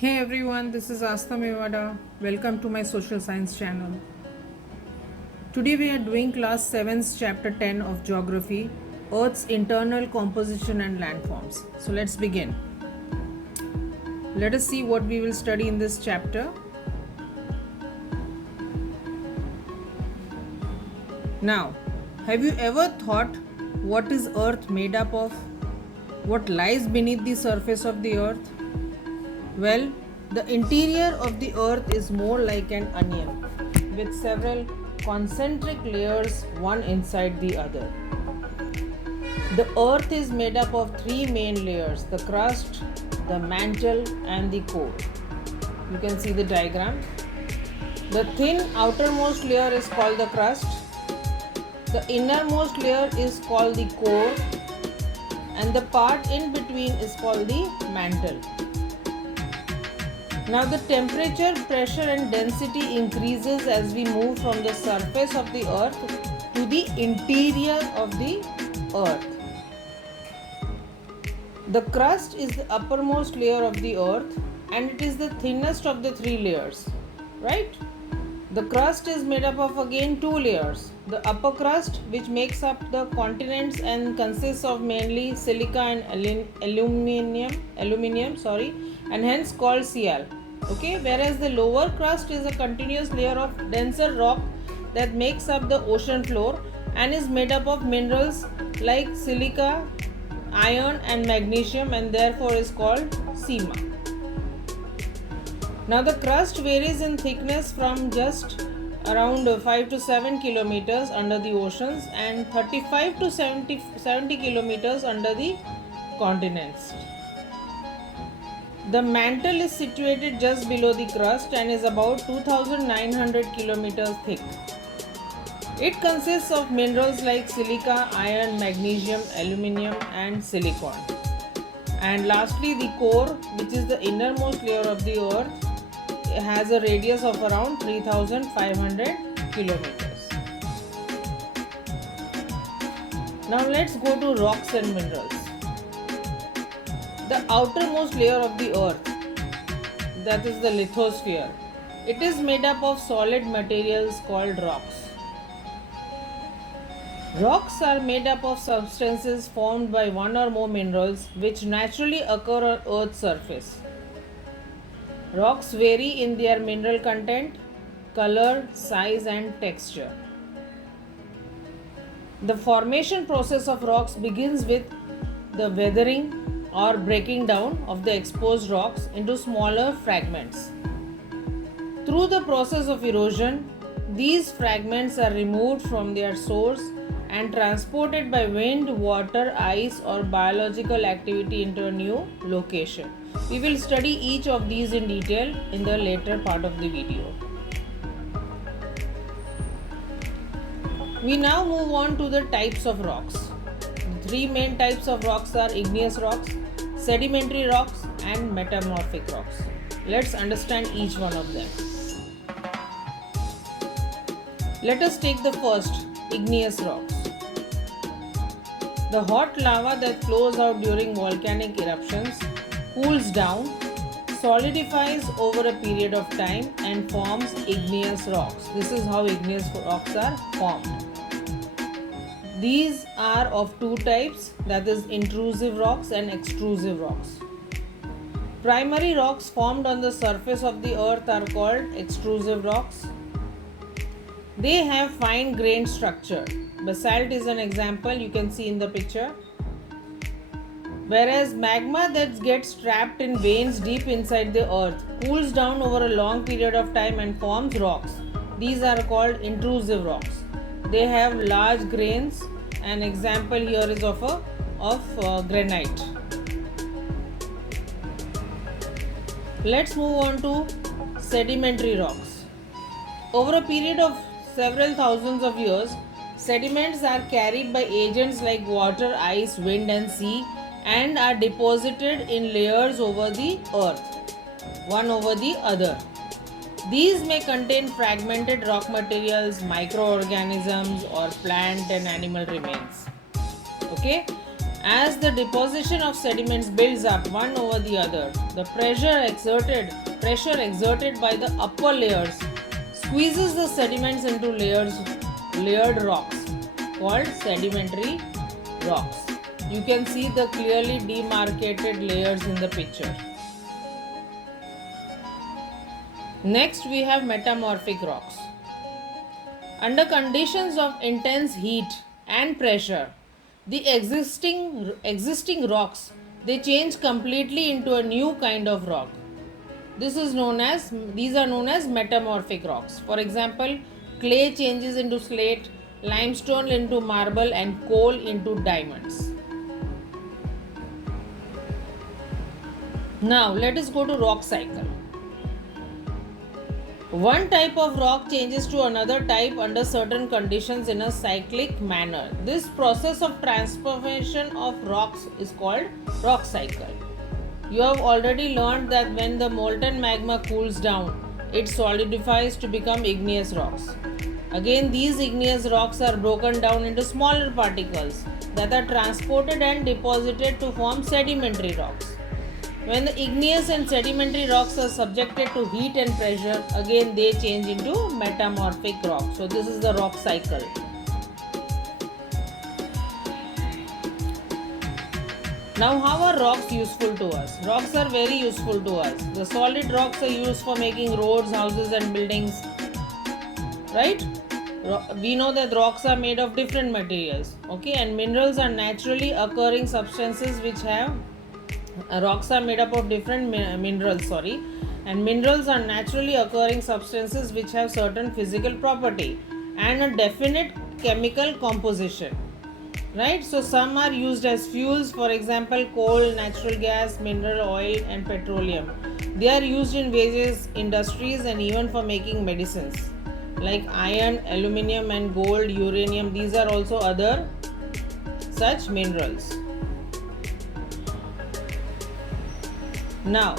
Hey everyone, this is Asta Mewada. Welcome to my social science channel. Today we are doing class 7's chapter 10 of geography, Earth's internal composition and landforms. So let's begin. Let us see what we will study in this chapter. Now, have you ever thought what is Earth made up of? What lies beneath the surface of the Earth? Well, the interior of the earth is more like an onion with several concentric layers one inside the other. The earth is made up of three main layers: the crust, the mantle, and the core. You can see the diagram. The thin outermost layer is called the crust, the innermost layer is called the core, and the part in between is called the mantle. Now the temperature, pressure and density increases as we move from the surface of the earth to the interior of the earth. The crust is the uppermost layer of the earth and it is the thinnest of the three layers, right? The crust is made up of again two layers. The upper crust, which makes up the continents and consists of mainly silica and aluminium, and hence called Sial. Okay, whereas the lower crust is a continuous layer of denser rock that makes up the ocean floor and is made up of minerals like silica, iron and magnesium, and therefore is called Sima. Now the crust varies in thickness from just around 5 to 7 kilometers under the oceans and 35 to 70 kilometers under the continents. The mantle is situated just below the crust and is about 2900 kilometers thick. It consists of minerals like silica, iron, magnesium, aluminium and silicon. And lastly, the core, which is the innermost layer of the earth, has a radius of around 3500 kilometers. Now let's go to rocks and minerals. The outermost layer of the earth, that is the lithosphere, it is made up of solid materials called rocks. Rocks are made up of substances formed by one or more minerals which naturally occur on Earth's surface. Rocks vary in their mineral content, color, size and texture. The formation process of rocks begins with the weathering or breaking down of the exposed rocks into smaller fragments. Through the process of erosion, these fragments are removed from their source and transported by wind, water, ice or biological activity into a new location. We will study each of these in detail in the later part of the video. We now move on to the types of rocks. The three main types of rocks are igneous rocks, sedimentary rocks and metamorphic rocks. Let's understand each one of them. Let us take the first, igneous rocks. The hot lava that flows out during volcanic eruptions cools down, solidifies over a period of time and forms igneous rocks. This is how igneous rocks are formed. These are of two types, that is intrusive rocks and extrusive rocks. Primary rocks formed on the surface of the earth are called extrusive rocks. They have fine grained structure. Basalt is an example you can see in the picture. Whereas magma that gets trapped in veins deep inside the earth cools down over a long period of time and forms rocks. These are called intrusive rocks. They have large grains. An example here is of granite. Let's move on to sedimentary rocks. Over a period of several thousands of years, sediments are carried by agents like water, ice, wind and sea and are deposited in layers over the earth, one over the other. These may contain fragmented rock materials, microorganisms or plant and animal remains. Okay. As the deposition of sediments builds up one over the other, the pressure exerted by the upper layers squeezes the sediments into layered rocks called sedimentary rocks. You can see the clearly demarcated layers in the picture. Next, we have metamorphic rocks. Under conditions of intense heat and pressure, the existing rocks, they change completely into a new kind of rock. These are known as metamorphic rocks. For example, clay changes into slate, limestone into marble, and coal into diamonds. Now let us go to rock cycle. One type of rock changes to another type under certain conditions in a cyclic manner. This process of transformation of rocks is called rock cycle. You have already learned that when the molten magma cools down, it solidifies to become igneous rocks. Again, these igneous rocks are broken down into smaller particles that are transported and deposited to form sedimentary rocks. When the igneous and sedimentary rocks are subjected to heat and pressure, again they change into metamorphic rocks. So this is the rock cycle. Now, how are rocks useful to us? Rocks are very useful to us. The solid rocks are used for making roads, houses and buildings. Right? We know that rocks are made of different materials. Okay, and minerals are naturally occurring substances which have rocks are made up of different minerals, and minerals are naturally occurring substances which have certain physical property and a definite chemical composition, right? So some are used as fuels, for example coal, natural gas, mineral oil and petroleum. They are used in various industries and even for making medicines like iron, aluminium and gold, uranium. These are also other such minerals. Now,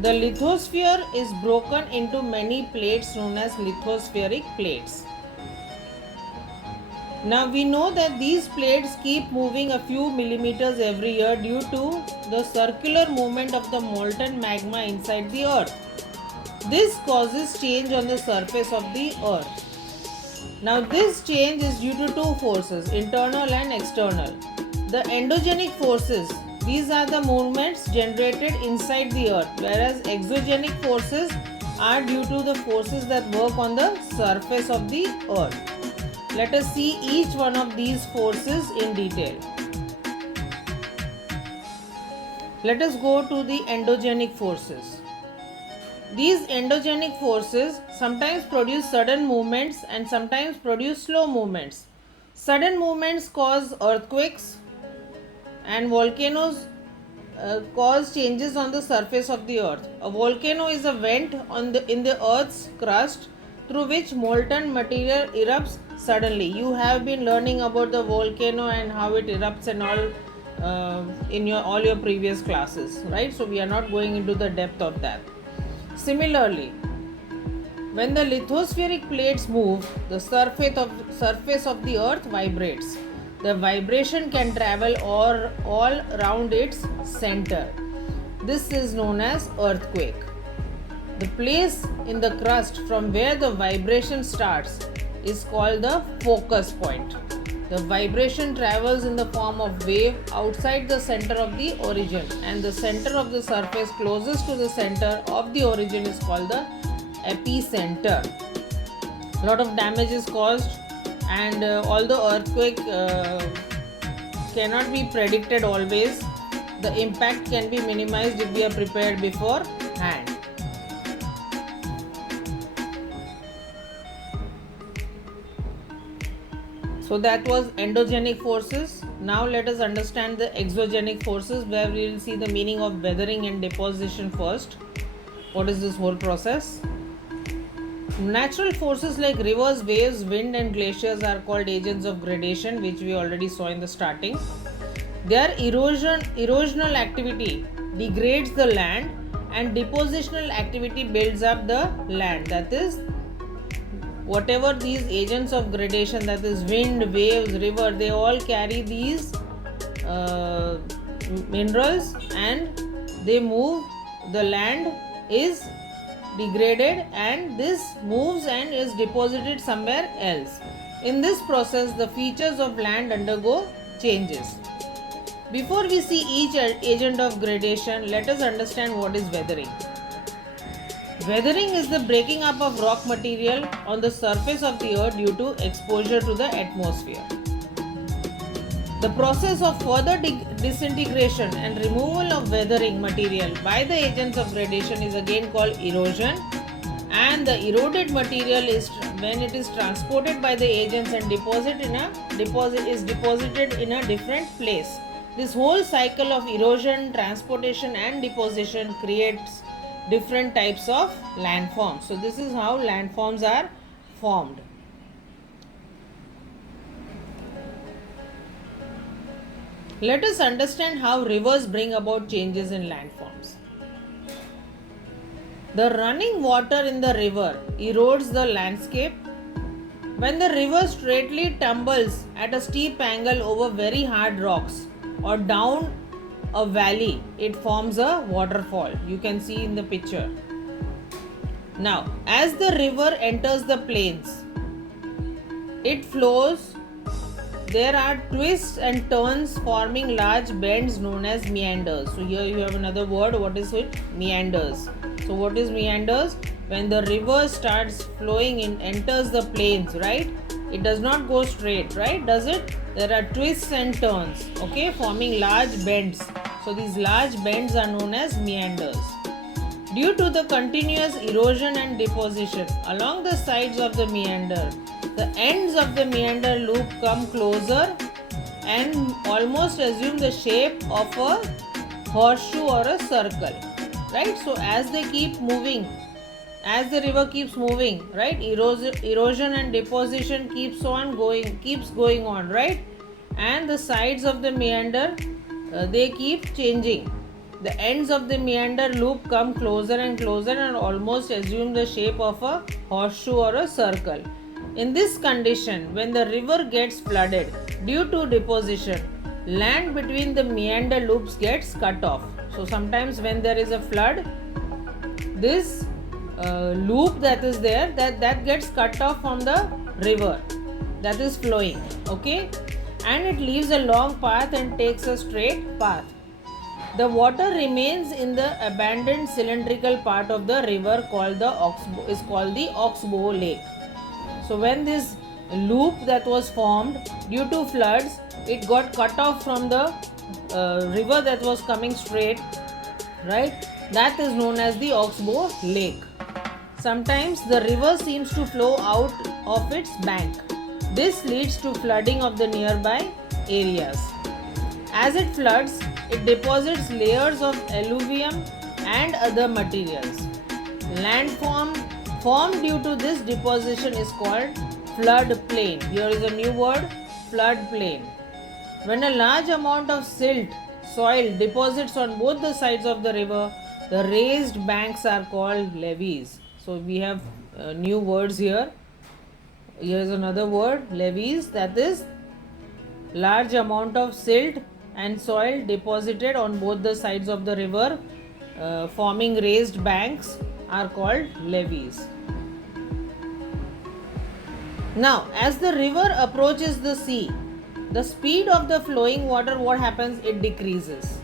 the lithosphere is broken into many plates known as lithospheric plates. Now we know that these plates keep moving a few millimeters every year due to the circular movement of the molten magma inside the earth. This causes change on the surface of the earth. Now this change is due to two forces, internal and external. The endogenic forces, these are the movements generated inside the earth, whereas exogenic forces are due to the forces that work on the surface of the earth. Let us see each one of these forces in detail. Let us go to the endogenic forces. These endogenic forces sometimes produce sudden movements and sometimes produce slow movements. Sudden movements cause earthquakes, and volcanoes cause changes on the surface of the earth. A volcano is a vent in the earth's crust through which molten material erupts suddenly. You have been learning about the volcano and how it erupts and all in all your previous classes, right? So we are not going into the depth of that. Similarly, when the lithospheric plates move, the surface of the earth vibrates. The vibration can travel all around its center. This is known as earthquake. The place in the crust from where the vibration starts is called the focus point. The vibration travels in the form of wave outside the center of the origin, and the center of the surface closest to the center of the origin is called the epicenter. A lot of damage is caused, and although earthquake cannot be predicted always, the impact can be minimized if we are prepared beforehand. So that was endogenic forces. Now let us understand the exogenic forces, where we will see the meaning of weathering and deposition first. What is this whole process? Natural forces like rivers, waves, wind and glaciers are called agents of gradation, which we already saw in the starting. Their erosional activity degrades the land, and depositional activity builds up the land. That is, whatever these agents of gradation, that is wind, waves, river, they all carry these uh, minerals, and they move. The land is degraded and this moves and is deposited somewhere else. In this process, the features of land undergo changes. Before we see each agent of gradation, let us understand what is weathering. Weathering is the breaking up of rock material on the surface of the earth due to exposure to the atmosphere. The process of further disintegration and removal of weathering material by the agents of gradation is again called erosion, and the eroded material is when it is transported by the agents and deposited in a different place. This whole cycle of erosion, transportation and deposition creates different types of landforms. So this is how landforms are formed. Let us understand how rivers bring about changes in landforms. The running water in the river erodes the landscape. When the river straightly tumbles at a steep angle over very hard rocks or down a valley, it forms a waterfall. You can see in the picture. Now, as the river enters the plains, it flows. There are twists and turns forming large bends known as meanders. So here you have another word. What is it? Meanders. So what is meanders? When the river starts flowing in, enters the plains, right? It does not go straight, right? Does it? There are twists and turns, okay, forming large bends. So these large bends are known as meanders. Due to the continuous erosion and deposition along the sides of the meander, the ends of the meander loop come closer and almost assume the shape of a horseshoe or a circle, right? So as they keep moving, as the river keeps moving, right, erosion and deposition keeps going on, right? And the sides of the meander, they keep changing. The ends of the meander loop come closer and closer and almost assume the shape of a horseshoe or a circle. In this condition, when the river gets flooded due to deposition, land between the meander loops gets cut off. So sometimes when there is a flood, this loop that is there, that gets cut off from the river that is flowing, okay, and it leaves a long path and takes a straight path. The water remains in the abandoned cylindrical part of the river called the Oxbow Lake. So when this loop that was formed due to floods, it got cut off from the river that was coming straight, right? That is known as the Oxbow Lake. Sometimes the river seems to flow out of its bank. This leads to flooding of the nearby areas. As it floods, it deposits layers of alluvium and other materials. Landform formed due to this deposition is called floodplain. Here is a new word, floodplain. When a large amount of silt soil deposits on both the sides of the river, the raised banks are called levees. So we have new words here. Here is another word, levees, that is large amount of silt and soil deposited on both the sides of the river forming raised banks are called levees. Now, as the river approaches the sea, the speed of the flowing water, what happens? It decreases.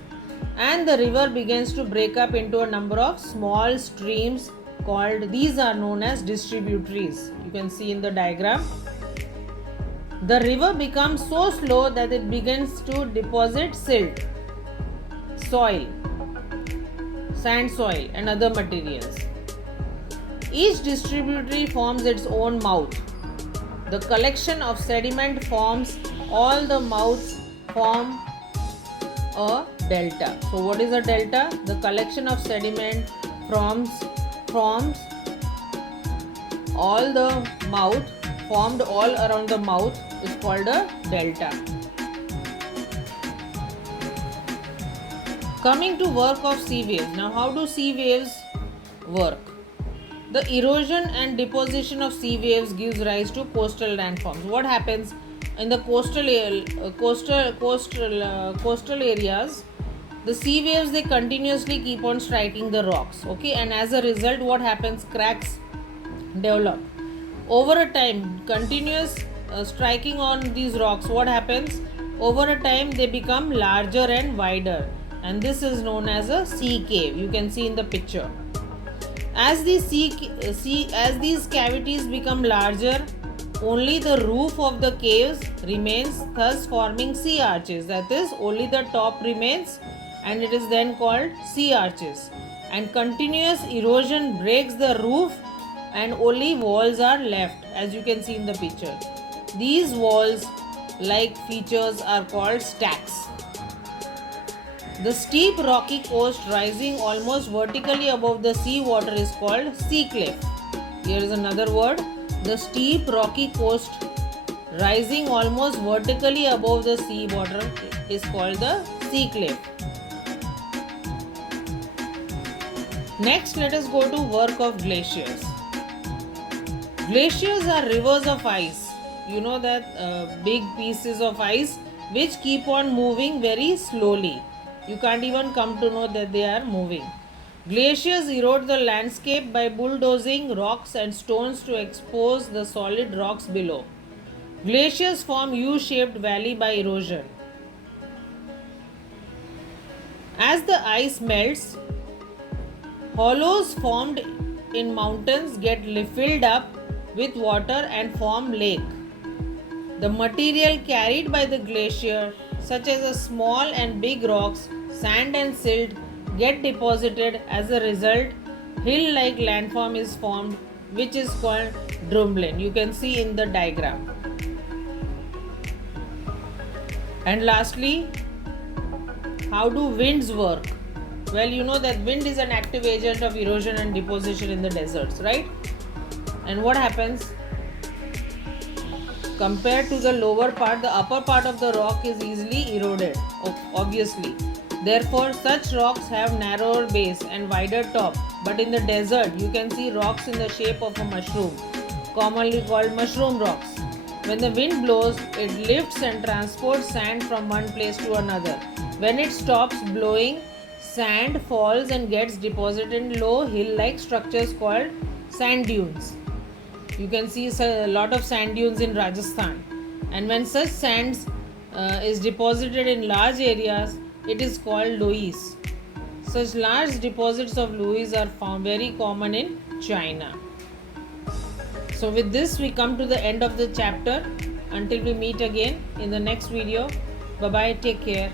And the river begins to break up into a number of small streams called, these are known as distributaries. You can see in the diagram. The river becomes so slow that it begins to deposit silt, soil, sand soil and other materials. Each distributary forms its own mouth. The collection of sediment forms, all the mouths form a delta. So what is a delta? The collection of sediment forms all the mouth, formed all around the mouth is called a delta. Coming to work of sea waves. Now how do sea waves work? The erosion and deposition of sea waves gives rise to coastal landforms. What happens in the coastal areas, the sea waves, they continuously keep on striking the rocks, okay, and as a result, what happens? Cracks develop over a time. Continuous striking on these rocks, what happens? Over a time, they become larger and wider, and this is known as a sea cave. You can see in the picture. As as these cavities become larger, only the roof of the caves remains, thus forming sea arches. That is, only the top remains, and it is then called sea arches. And continuous erosion breaks the roof, and only walls are left, as you can see in the picture. These walls like features are called stacks. The steep rocky coast rising almost vertically above the sea water is called sea cliff. Here is another word. The steep rocky coast rising almost vertically above the sea water is called the sea cliff. Next, let us go to work of glaciers. Glaciers are rivers of ice. You know that big pieces of ice which keep on moving very slowly. You can't even come to know that they are moving. Glaciers erode the landscape by bulldozing rocks and stones to expose the solid rocks below. Glaciers form U-shaped valley by erosion. As the ice melts, hollows formed in mountains get filled up with water and form lake. The material carried by the glacier, such as the small and big rocks, sand and silt, get deposited. As a result, hill-like landform is formed, which is called drumlin. You can see in the diagram. And lastly, how do winds work? Well, you know that wind is an active agent of erosion and deposition in the deserts, right? And what happens? Compared to the lower part, the upper part of the rock is easily eroded, obviously. Therefore, such rocks have narrower base and wider top. But in the desert, you can see rocks in the shape of a mushroom, commonly called mushroom rocks. When the wind blows, it lifts and transports sand from one place to another. When it stops blowing, sand falls and gets deposited in low hill-like structures called sand dunes. You can see a lot of sand dunes in Rajasthan. And when such sands is deposited in large areas, it is called loess. Such large deposits of loess are found very common in China. So with this, we come to the end of the chapter. Until we meet again in the next video. Bye bye, take care.